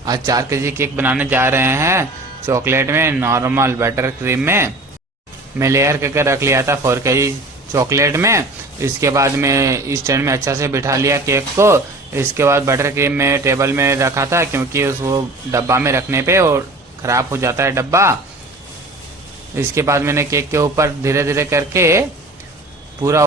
आज 4 kg cake बनाने जा रहे हैं। चॉकलेट में, नॉर्मल बटर क्रीम में। मैं लेयर करके रख लिया था 4 kg चॉकलेट में। इसके बाद मैं स्टैंड में अच्छा से बिठा लिया केक को। इसके बाद बटर क्रीम में टेबल में रखा था, क्योंकि उसको डब्बा में रखने पे और ख़राब हो जाता है डब्बा। इसके बाद मैंने केक के ऊपर धीरे धीरे करके पूरा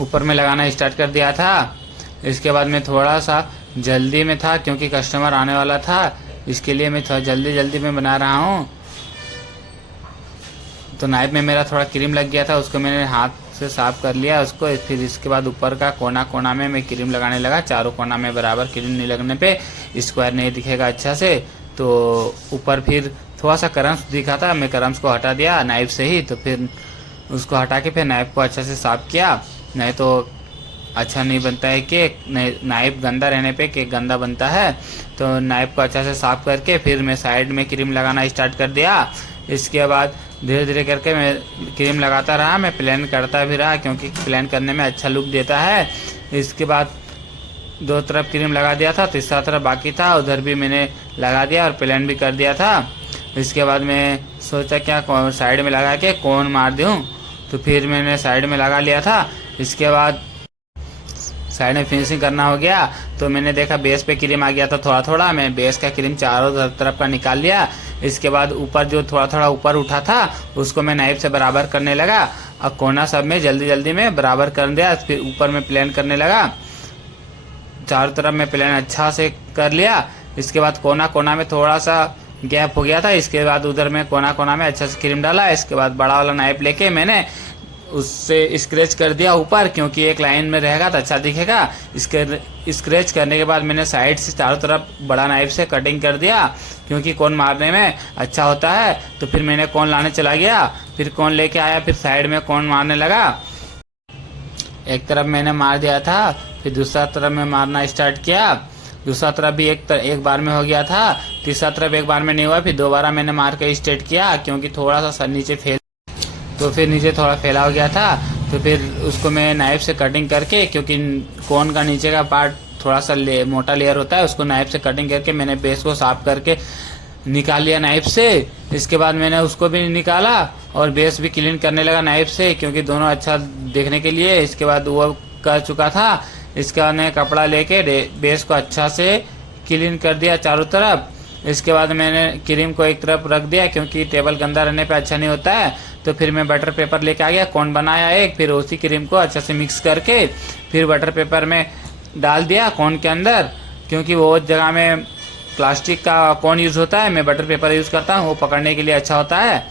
ऊपर में लगाना स्टार्ट कर दिया था। इसके बाद मैं थोड़ा सा जल्दी में था, क्योंकि कस्टमर आने वाला था, इसके लिए मैं थोड़ा जल्दी जल्दी में बना रहा हूँ। तो नाइफ में मेरा थोड़ा क्रीम लग गया था, उसको मैंने हाथ से साफ कर लिया उसको। फिर इसके बाद ऊपर का कोना कोना में मैं क्रीम लगाने लगा। चारों कोना में बराबर क्रीम नहीं लगने पे स्क्वायर नहीं दिखेगा अच्छा से। तो ऊपर फिर थोड़ा सा क्रम्स दिखा था, मैं क्रम्स को हटा दिया नाइफ से ही। तो फिर उसको हटा के फिर नाइफ को अच्छा से साफ किया, नहीं तो अच्छा नहीं बनता है केक। नाइफ गंदा रहने पे केक गंदा बनता है। तो नाइफ को अच्छा से साफ करके फिर मैं साइड में क्रीम लगाना स्टार्ट कर दिया। इसके बाद धीरे धीरे करके मैं क्रीम लगाता रहा, मैं प्लेन करता भी रहा, क्योंकि प्लेन करने में अच्छा लुक देता है। इसके बाद 2 तरफ क्रीम लगा दिया था, तीसरा तरफ बाकी था, उधर भी मैंने लगा दिया और प्लेन भी कर दिया था। इसके बाद मैं सोचा क्या साइड में लगा के कोन मार दूँ, तो फिर मैंने साइड में लगा लिया था। इसके बाद साइड में फिनिशिंग करना हो गया, तो मैंने देखा बेस पे क्रीम आ गया था थोड़ा थोड़ा। मैं बेस का क्रीम चारों तरफ का निकाल लिया। इसके बाद ऊपर जो थोड़ा थोड़ा ऊपर उठा था उसको मैं नाइफ से बराबर करने लगा। अब कोना सब में जल्दी जल्दी में बराबर कर दिया। फिर ऊपर में प्लेन करने लगा, चारों तरफ में प्लेन अच्छा से कर लिया। इसके बाद कोना कोना में थोड़ा सा गैप हो गया था, इसके बाद उधर में कोना कोना में अच्छा से क्रीम डाला। इसके बाद बड़ा वाला नाइफ लेके मैंने उससे स्क्रैच कर दिया ऊपर, क्योंकि एक लाइन में रहेगा तो अच्छा दिखेगा। इसके स्क्रैच करने के बाद मैंने साइड से चारों तरफ बड़ा नाइफ से कटिंग कर दिया, क्योंकि कोन मारने में अच्छा होता है। तो फिर मैंने कोन लाने चला गया, फिर कोन लेके आया, फिर साइड में कोन मारने लगा। एक तरफ मैंने मार दिया था, फिर दूसरा तरफ में मारना स्टार्ट किया। दूसरा तरफ भी एक बार में हो गया था, तीसरा तरफ एक बार में नहीं हुआ, फिर दोबारा मैंने मार के स्ट्रेट किया, क्योंकि थोड़ा सा सर नीचे फैल, तो फिर नीचे थोड़ा फैला हो गया था। तो फिर उसको मैं नाइफ से कटिंग करके, क्योंकि कोन का नीचे का पार्ट थोड़ा सा मोटा लेयर होता है, उसको नाइफ से कटिंग करके मैंने बेस को साफ करके निकाल लिया नाइफ से। इसके बाद मैंने उसको भी निकाला और बेस भी क्लीन करने लगा नाइफ से, क्योंकि दोनों अच्छा देखने के लिए। इसके बाद वो कर चुका था। इसके बाद मैं कपड़ा लेके बेस को अच्छा से क्लीन कर दिया चारों तरफ। इसके बाद मैंने क्रीम को एक तरफ रख दिया, क्योंकि टेबल गंदा रहने पे अच्छा नहीं होता है। तो फिर मैं बटर पेपर लेके आ गया, कोन बनाया एक, फिर उसी क्रीम को अच्छा से मिक्स करके फिर बटर पेपर में डाल दिया कोन के अंदर, क्योंकि वो जगह में प्लास्टिक का कोन यूज़ होता है, मैं बटर पेपर यूज़ करता हूँ, वो पकड़ने के लिए अच्छा होता है।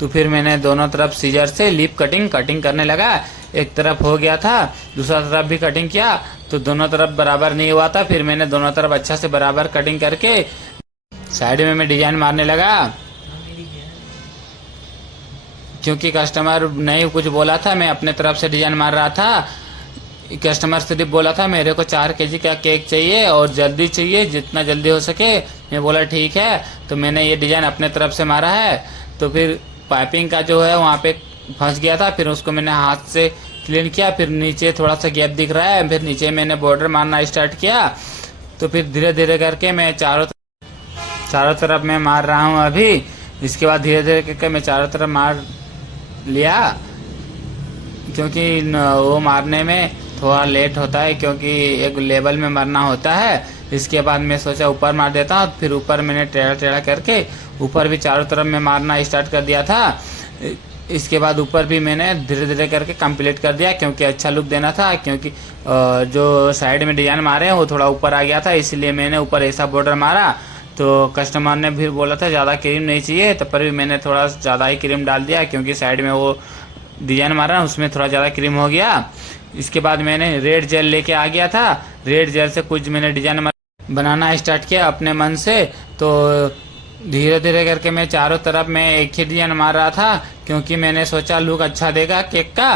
तो फिर मैंने दोनों तरफ सीजर से लिप कटिंग करने लगा। एक तरफ हो गया था, दूसरा तरफ भी कटिंग किया, तो दोनों तरफ बराबर नहीं हुआ था। फिर मैंने दोनों तरफ अच्छा से बराबर कटिंग करके साइड में मैं डिजाइन मारने लगा, क्योंकि कस्टमर नहीं कुछ बोला था, मैं अपने तरफ से डिजाइन मार रहा था। कस्टमर सिर्फ बोला था मेरे को 4 kg का केक चाहिए और जल्दी चाहिए, जितना जल्दी हो सके। मैं बोला ठीक है, तो मैंने ये डिजाइन अपने तरफ से मारा है। तो फिर पाइपिंग का जो है वहाँ पे फंस गया था, फिर उसको मैंने हाथ से क्लीन किया। फिर नीचे थोड़ा सा गैप दिख रहा है, फिर नीचे मैंने बॉर्डर मारना स्टार्ट किया। तो फिर धीरे धीरे करके मैं चारों तरफ मैं मार रहा हूँ अभी। इसके बाद धीरे धीरे करके मैं चारों तरफ मार लिया, क्योंकि वो मारने में थोड़ा लेट होता है, क्योंकि एक लेवल में मरना होता है। इसके बाद मैं सोचा ऊपर मार देता हूँ, फिर ऊपर मैंने टेढ़ा टेढ़ा करके ऊपर भी चारों तरफ में मारना स्टार्ट कर दिया था। इसके बाद ऊपर भी मैंने धीरे धीरे करके कंप्लीट कर दिया, क्योंकि अच्छा लुक देना था। क्योंकि जो साइड में डिजाइन मारे हैं वो थोड़ा ऊपर आ गया था, इसलिए मैंने ऊपर ऐसा बॉर्डर मारा। तो कस्टमर ने भी बोला था ज़्यादा क्रीम नहीं चाहिए, तब पर भी मैंने थोड़ा ज़्यादा ही क्रीम डाल दिया, क्योंकि साइड में वो डिजाइन मारा उसमें थोड़ा ज़्यादा क्रीम हो गया। इसके बाद मैंने रेड जेल लेके आ गया था, रेड जेल से कुछ मैंने डिजाइन बनाना स्टार्ट किया अपने मन से। तो धीरे धीरे करके मैं चारों तरफ में एक ही डिजाइन मार रहा था, क्योंकि मैंने सोचा लुक अच्छा देगा केक का।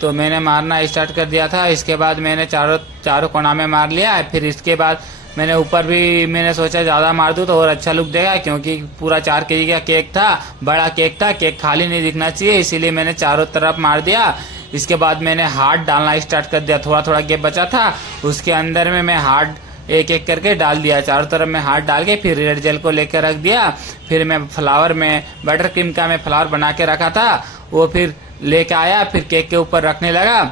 तो मैंने मारना स्टार्ट कर दिया था। इसके बाद मैंने चारों कोना में मार लिया। फिर इसके बाद मैंने ऊपर भी मैंने सोचा ज़्यादा मार दूँ तो और अच्छा लुक देगा, क्योंकि पूरा 4 kg का केक था, बड़ा केक था, केक खाली नहीं दिखना चाहिए, इसीलिए मैंने चारों तरफ मार दिया। इसके बाद मैंने हार्ट डालना स्टार्ट कर दिया। थोड़ा थोड़ा गैप बचा था, उसके अंदर में मैं हार्ट एक एक करके डाल दिया। चारों तरफ मैं हार्ट डाल के फिर रेड जेल को लेकर रख दिया। फिर मैं फ्लावर में बटर क्रीम का मैं फ्लावर बना के रखा था, वो फिर लेके आया, फिर केक के ऊपर रखने लगा।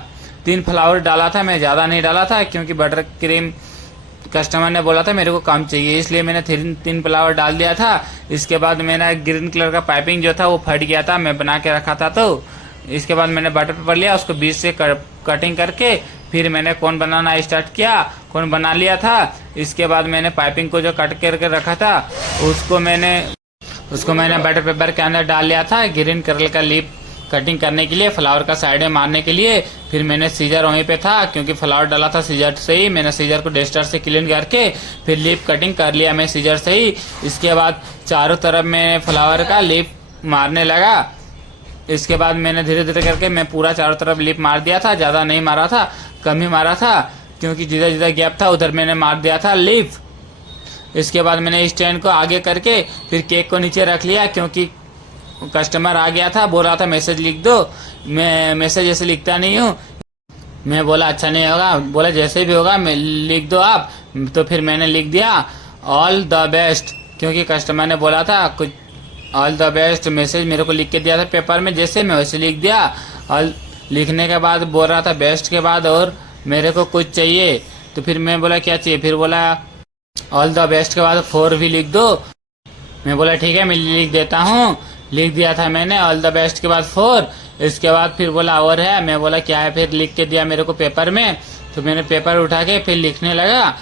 3 फ्लावर डाला था, मैं ज़्यादा नहीं डाला था क्योंकि बटर क्रीम कस्टमर ने बोला था मेरे को कम चाहिए, इसलिए मैंने 3 फ्लावर डाल दिया था। इसके बाद मैंने ग्रीन कलर का पाइपिंग जो था वो फट गया था, मैं बना के रखा था। तो इसके बाद मैंने बटर पेपर लिया, उसको बीच से कटिंग करके फिर मैंने कोन बनाना स्टार्ट किया। कोन बना लिया था। इसके बाद मैंने पाइपिंग को जो कट करके रखा था उसको मैंने बटर पेपर के अंदर डाल लिया था, ग्रीन कलर का लीफ कटिंग करने के लिए, फ्लावर का साइड में मारने के लिए। फिर मैंने सीजर वहीं पे था क्योंकि फ्लावर डाला था सीजर से ही, मैंने सीजर को डस्टर से क्लीन करके फिर लीफ कटिंग कर लिया मैं सीजर से ही। इसके बाद चारों तरफ मैं फ्लावर का लीफ मारने लगा। इसके बाद मैंने धीरे धीरे करके मैं पूरा चारों तरफ लीफ मार दिया था, ज़्यादा नहीं मारा था, कम ही मारा था क्योंकि जिधर जिधर गैप था उधर मैंने मार दिया था लीफ। इसके बाद मैंने स्टैंड को आगे करके फिर केक को नीचे रख लिया क्योंकि कस्टमर आ गया था, बोल रहा था मैसेज लिख दो। मैं मैसेज ऐसे लिखता नहीं हूँ। मैं बोला अच्छा नहीं होगा, बोला जैसे भी होगा मैं लिख दो आप। तो फिर मैंने लिख दिया ऑल द बेस्ट क्योंकि कस्टमर ने बोला था कुछ ऑल द बेस्ट मैसेज मेरे को लिख के दिया था पेपर में, जैसे मैं वैसे लिख दिया। ऑल लिखने के बाद बोल रहा था बेस्ट के बाद और मेरे को कुछ चाहिए। तो फिर मैं बोला क्या चाहिए, फिर बोला ऑल द बेस्ट के बाद 4 भी लिख दो। मैं बोला ठीक है मैं लिख देता हूँ। लिख दिया था मैंने ऑल द बेस्ट के बाद 4। इसके बाद फिर बोला और है, मैं बोला क्या है, फिर लिख के दिया मेरे को पेपर में। तो मैंने पेपर उठा के फिर लिखने लगा।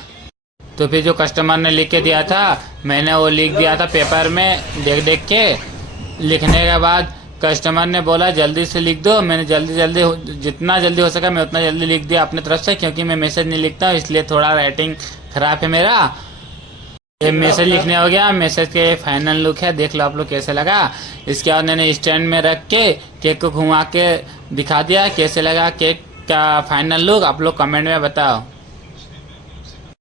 तो फिर जो कस्टमर ने लिख के दिया था मैंने वो लिख दिया था पेपर में देख देख के। लिखने के बाद कस्टमर ने बोला जल्दी से लिख दो। मैंने जल्दी जितना जल्दी हो सका मैं उतना जल्दी लिख दिया अपनी तरफ से क्योंकि मैं मैसेज नहीं लिखता हूँ, इसलिए थोड़ा राइटिंग खराब है मेरा। ये मैसेज लिखने हो गया। मैसेज के फाइनल लुक है, देख लो आप लोग कैसे लगा। इसके बाद मैंने स्टैंड में रख के केक को घुमा के दिखा दिया कैसे लगा केक का फाइनल लुक। आप लोग कमेंट में बताओ।